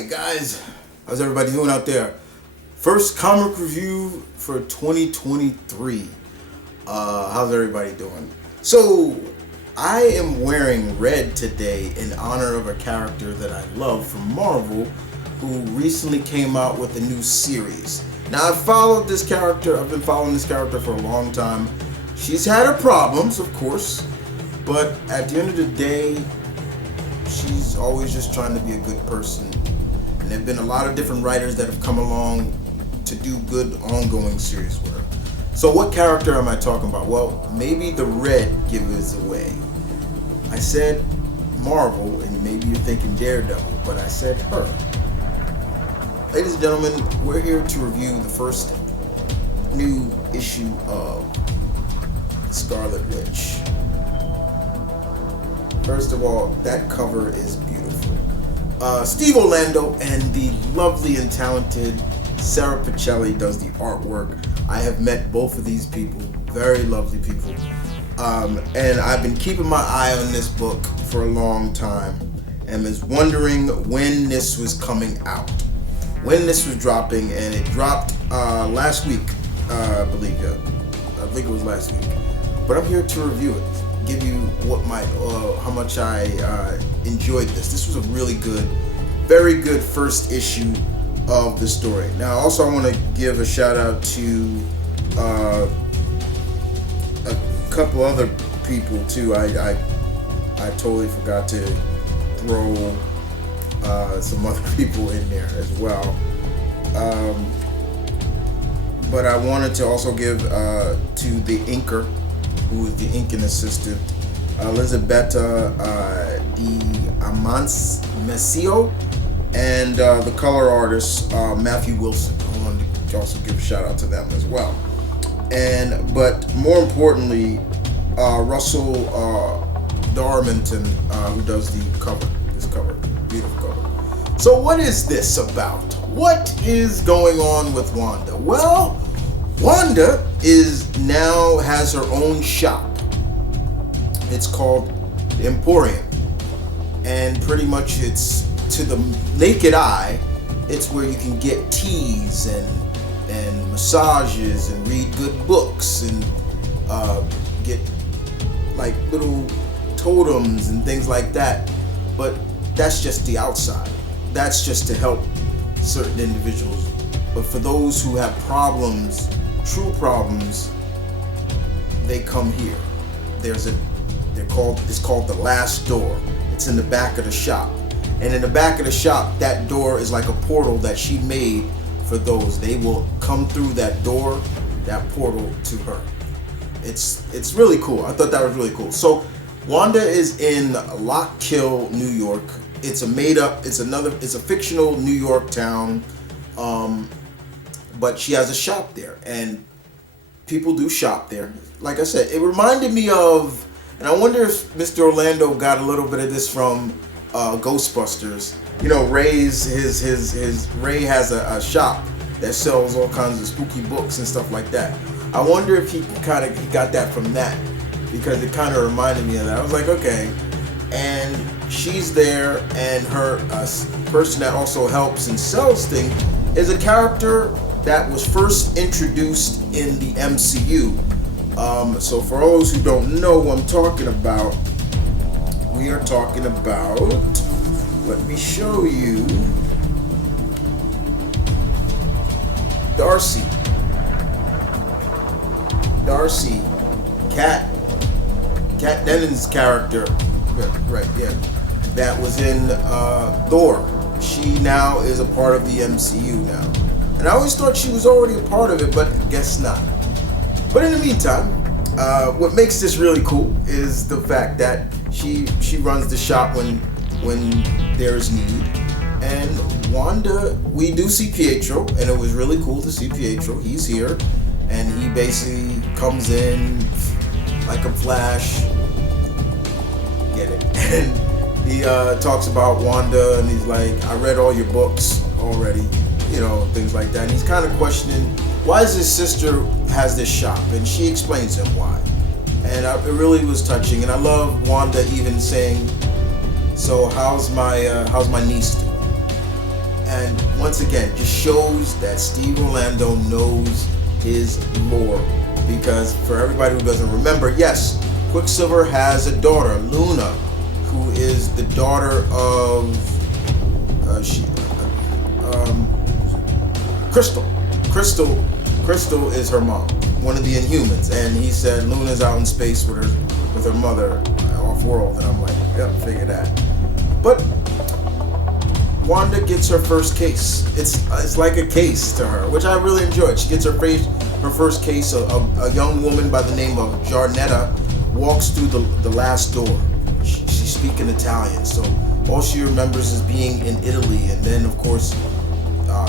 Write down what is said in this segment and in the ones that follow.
Alright guys, how's everybody doing out there? First comic review for 2023. How's everybody doing? So, I am wearing red today in honor of a character that I love from Marvel who recently came out with a new series. Now I've followed this character, I've been following this character for a long time. She's had her problems, of course, but at the end of the day, she's always just trying to be a good person. And there have been a lot of different writers that have come along to do good ongoing series work. So what character am I talking about? Well, maybe the red gives away. I said Marvel, and maybe you're thinking Daredevil, but I said her. Ladies and gentlemen, we're here to review the first new issue of Scarlet Witch. First of all, that cover is beautiful. Steve Orlando and the lovely and talented Sara Pichelli does the artwork. I have met both of these people, very lovely people. And I've been keeping my eye on this book for a long time and was wondering when this was coming out, when this was dropping, and it dropped last week, I believe. Yeah, I think it was last week. But I'm here to review it, give you what how much I enjoyed this. This was a really good, very good first issue of the story. Now, also I want to give a shout out to a couple other people too. I totally forgot to throw some other people in there as well. But I wanted to also give to the inker, who is the inking assistant, Elizabetta Mesio, and the color artist Matthew Wilson. I wanted to also give a shout out to them as well. But more importantly, Russell Darmington, who does the cover. This cover, beautiful cover. So what is this about? What is going on with Wanda? Well, Wanda has her own shop. It's called the Emporium, and pretty much it's, to the naked eye, it's where you can get teas and massages and read good books and get like little totems and things like that. But that's just the outside. That's just to help certain individuals. But for those who have problems, true problems, they come here. It's called the last door. It's in the back of the shop. And in the back of the shop, that door is like a portal that she made for those. They will come through that door, that portal to her. It's really cool. I thought that was really cool. So Wanda is in Lock Kill, New York. It's a fictional New York town. But she has a shop there, and people do shop there. Like I said, it reminded me of, and I wonder if Mr. Orlando got a little bit of this from Ghostbusters. You know, Ray has a shop that sells all kinds of spooky books and stuff like that. I wonder if he got that from that, because it kind of reminded me of that. I was like, okay. And she's there, and her person that also helps and sells things is a character that was first introduced in the MCU. So for those who don't know who I'm talking about, we are talking about, let me show you, Darcy, Kat Dennings' character, right, yeah, that was in Thor. She now is a part of the MCU now. And I always thought she was already a part of it, but I guess not. But in the meantime, what makes this really cool is the fact that she runs the shop when there's need. And Wanda, we do see Pietro, and it was really cool to see Pietro. He's here, and he basically comes in like a flash. Get it? And he talks about Wanda, and he's like, I read all your books already, you know, things like that. And he's kind of questioning why his sister has this shop, and she explains him why. And it really was touching, and I love Wanda even saying, so how's my niece doing? And once again, just shows that Steve Orlando knows his lore. Because for everybody who doesn't remember, yes, Quicksilver has a daughter, Luna, who is the daughter of Crystal. Crystal is her mom, one of the Inhumans, and he said Luna's out in space with her mother off world, and I'm like, yep, figure that. But Wanda gets her first case. It's like a case to her, which I really enjoyed. She gets her first case. A young woman by the name of Jarnetta walks through the last door. She's speaking Italian, so all she remembers is being in Italy, and then of course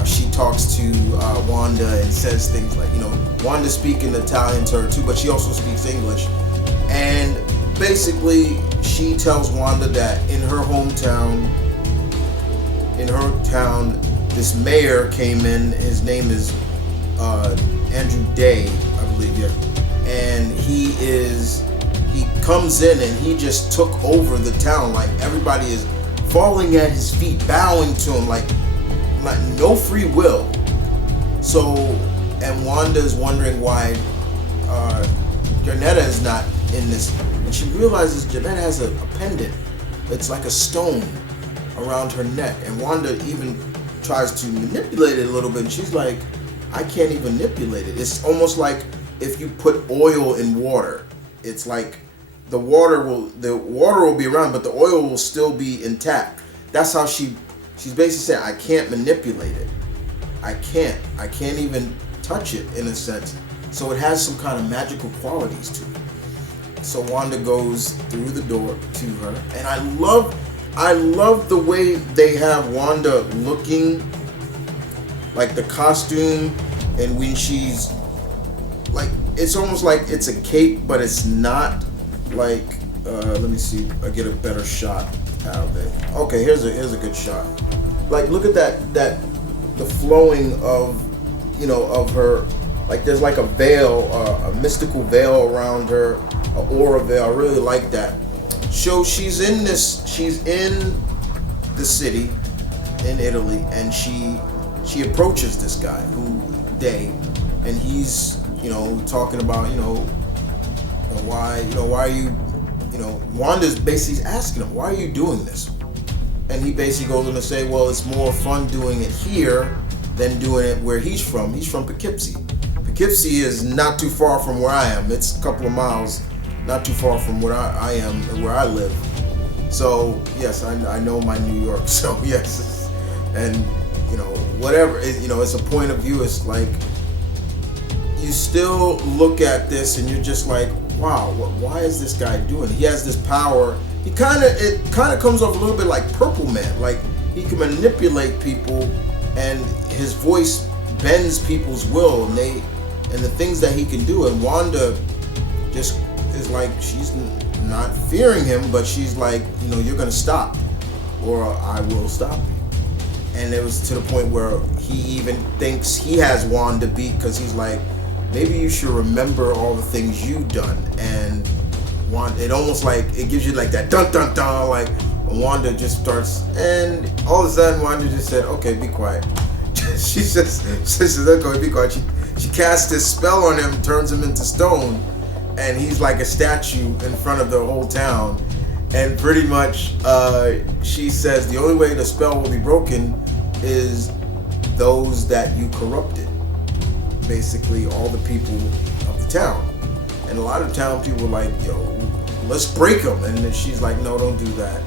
she talks to Wanda and says things like, Wanda's speaking Italian to her too, but she also speaks English. And basically, she tells Wanda that in her town, this mayor came in. His name is Andrew Day, I believe, yeah. And he comes in and he just took over the town. Like, everybody is falling at his feet, bowing to him, like no free will. So, and Wanda is wondering why Janetta is not in this. And she realizes Janetta has a pendant. It's like a stone around her neck. And Wanda even tries to manipulate it a little bit. And she's like, I can't even manipulate it. It's almost like if you put oil in water. It's like the water will be around, but the oil will still be intact. That's how she's basically saying, I can't manipulate it. I can't even touch it in a sense. So it has some kind of magical qualities to it. So Wanda goes through the door to her, and I love the way they have Wanda looking, like the costume, and when she's like, it's almost like it's a cape, but it's not. Like, let me see, I get a better shot out of it. Okay, here's a good shot. Like, look at that the flowing of, of her. Like, there's like a veil, a mystical veil around her, an aura veil. I really like that. So she's in the city in Italy, and she approaches this guy Day, and he's talking about why are you Wanda's basically asking him, why are you doing this? And he basically goes on to say, well, it's more fun doing it here than doing it where he's from. He's from Poughkeepsie. Poughkeepsie is not too far from where I am. It's a couple of miles, not too far from where I am and where I live. So yes, I know my New York. So yes, and whatever, it's a point of view. It's like, you still look at this and you're just like, wow, why is this guy doing it? He has this power. It kind of comes off a little bit like Purple Man. Like, he can manipulate people, and his voice bends people's will, and the things that he can do. And Wanda just is like, she's not fearing him, but she's like, you're gonna stop, or I will stop you. And it was to the point where he even thinks he has Wanda beat, because he's like, maybe you should remember all the things you've done. And Wanda, it almost like, it gives you like that dun dun dun, like Wanda just starts, and all of a sudden Wanda just said, okay, be quiet. she says, okay, be quiet. She casts this spell on him, turns him into stone, and he's like a statue in front of the whole town. And pretty much, she says the only way the spell will be broken is those that you corrupted. Basically, all the people of the town. And a lot of town people were like, let's break them. And then she's like, no, don't do that.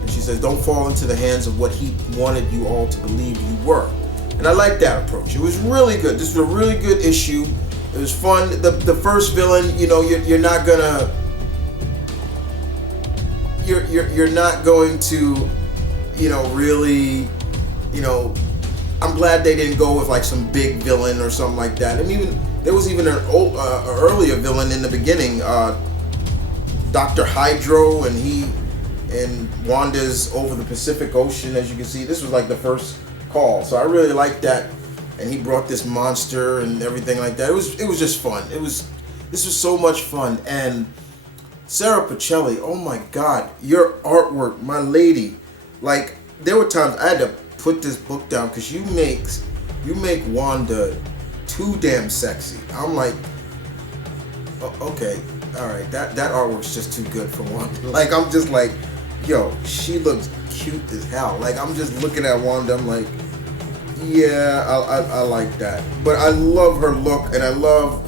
And she says, don't fall into the hands of what he wanted you all to believe you were. And I like that approach. It was really good. This was a really good issue. It was fun. The first villain, you're not gonna, you're not going to, really, I'm glad they didn't go with like some big villain or something like that. I mean, there was even an earlier villain in the beginning, Dr. Hydro, and Wanda's over the Pacific Ocean. As you can see, this was like the first call, so I really liked that. And he brought this monster and everything like that. It was just fun. This was so much fun. And Sara Pichelli, oh my God, your artwork, my lady. Like, there were times I had to put this book down because you make Wanda too damn sexy. I'm like, okay, all right, that artwork's just too good for Wanda. Like, I'm just like, yo, she looks cute as hell. Like, I'm just looking at Wanda, I'm like, yeah, I like that. But I love her look, and I love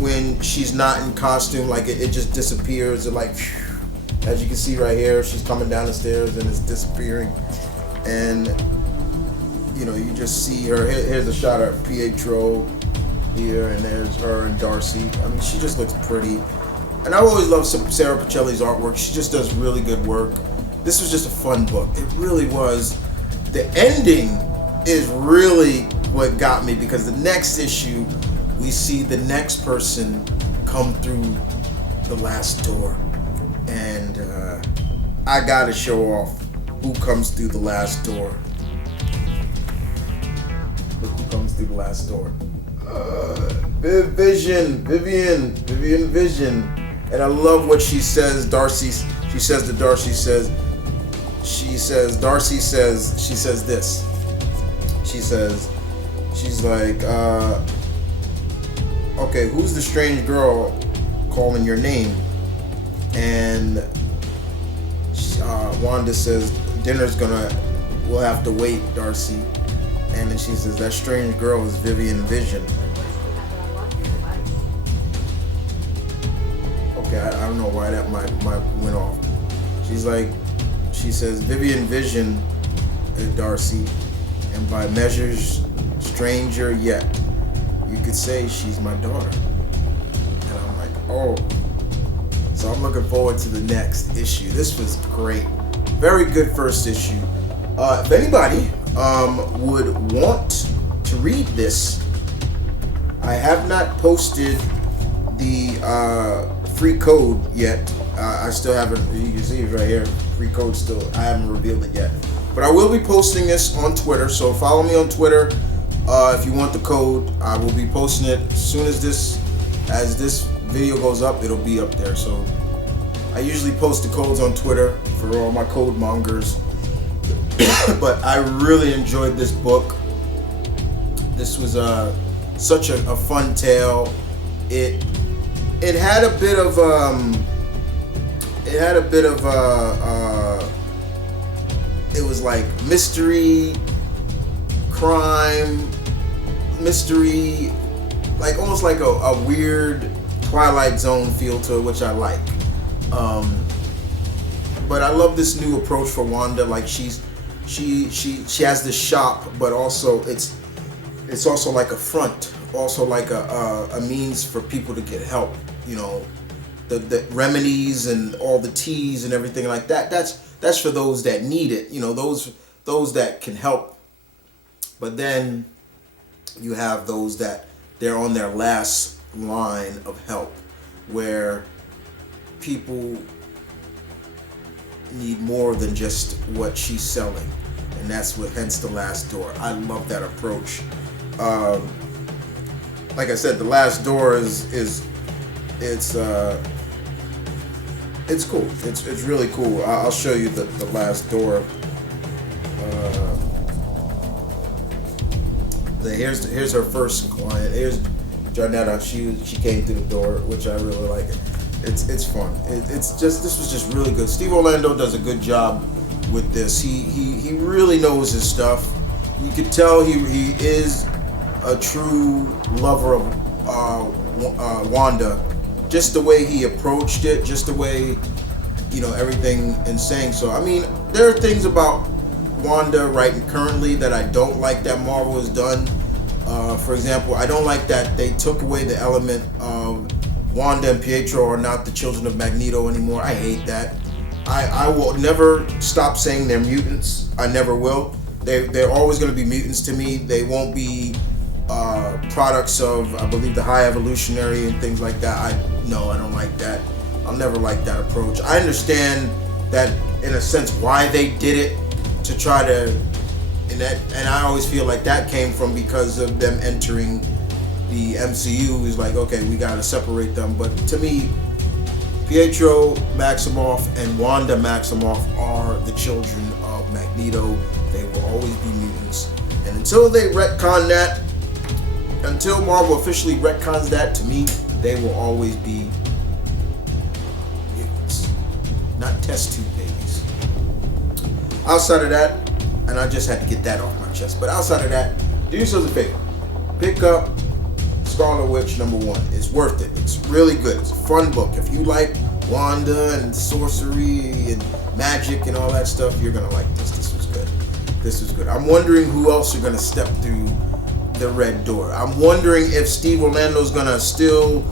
when she's not in costume, like it just disappears. And like, phew, as you can see right here, she's coming down the stairs and it's disappearing. And, you know, you just see her. Here's a shot of Pietro here, and there's her and Darcy. I mean, she just looks pretty. And I've always loved Sara Pichelli's artwork. She just does really good work. This was just a fun book. It really was. The ending is really what got me, because the next issue, we see the next person come through the last door. And I gotta show off who comes through the last door. Look who comes through the last door. Vivian Vision. And I love what she says. Darcy says this. She's like, okay, who's the strange girl calling your name? And Wanda says, we'll have to wait, Darcy. And then she says, that strange girl is Vivian Vision. Okay, I don't know why that might went off. She says, Vivian Vision is Darcy, and by measures stranger yet, you could say she's my daughter. And I'm like, oh. So I'm looking forward to the next issue. This was great. Very good first issue. If anybody would want to read this, I have not posted the free code yet. I still haven't, you can see it right here, free code still, I haven't revealed it yet. But I will be posting this on Twitter, so follow me on Twitter if you want the code. I will be posting it as soon as this video goes up, it'll be up there. So I usually post the codes on Twitter for all my code mongers. But I really enjoyed this book. This was such a fun tale. It had a bit of it was like mystery, crime, mystery, like almost like a weird Twilight Zone feel to it, which I like. But I love this new approach for Wanda. Like she has this shop, but also it's also like a front, also like a means for people to get help. You know, the remedies and all the teas and everything like that. That's for those that need it. You know, those that can help. But then you have those that they're on their last line of help, where people need more than just what she's selling, and that's what, hence the last door. I love that approach. Like I said, the last door is cool. It's really cool. I'll show you the last door. Here's her first client. Here's Janetta. She came through the door, which I really like it. It's fun. This was just really good. Steve Orlando does a good job with this. He really knows his stuff. You could tell he is a true lover of Wanda. Just the way he approached it, just the way, you know, everything and saying. So I mean, there are things about Wanda right currently that I don't like that Marvel has done. For example, I don't like that they took away the element of Wanda and Pietro are not the children of Magneto anymore. I hate that. I will never stop saying they're mutants. I never will. They're always going to be mutants to me. They won't be products of, I believe, the High Evolutionary and things like that. I don't like that. I'll never like that approach. I understand that in a sense why they did it, to try to, and I always feel like that came from because of them entering the MCU. Is like, okay, we got to separate them. But to me, Pietro Maximoff and Wanda Maximoff are the children of Magneto. They will always be mutants. And until they retcon that, until Marvel officially retcons that, to me, they will always be mutants, not test tube babies. Outside of that, and I just had to get that off my chest, but outside of that, do yourselves a favor. Pick up Scarlet Witch #1. It's worth it. It's really good. It's a fun book. If you like Wanda and sorcery and magic and all that stuff, you're going to like this. This was good. This was good. I'm wondering who else are going to step through the red door. I'm wondering if Steve Orlando's going to still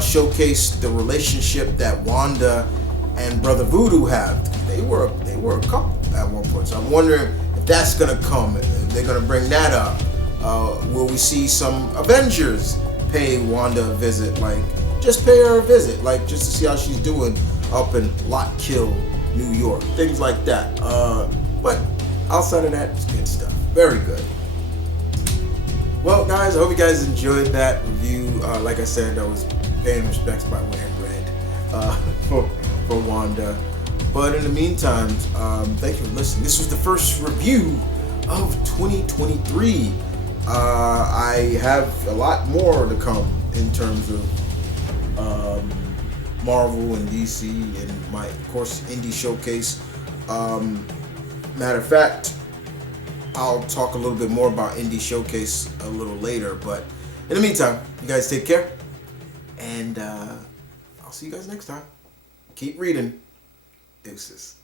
showcase the relationship that Wanda and Brother Voodoo have. They were a couple at one point. So I'm wondering if that's going to come. They're going to bring that up. Will we see some Avengers pay Wanda a visit? Like, just pay her a visit, like, just to see how she's doing up in Lot Kill, New York. Things like that. But outside of that, it's good stuff. Very good. Well, guys, I hope you guys enjoyed that review. Like I said, I was paying respects by wearing red for Wanda. But in the meantime, thank you for listening. This was the first review of 2023. I have a lot more to come in terms of Marvel and DC and my, of course, indie showcase. Matter of fact, I'll talk a little bit more about indie showcase a little later. But in the meantime, you guys take care, and I'll see you guys next time. Keep reading. Deuces.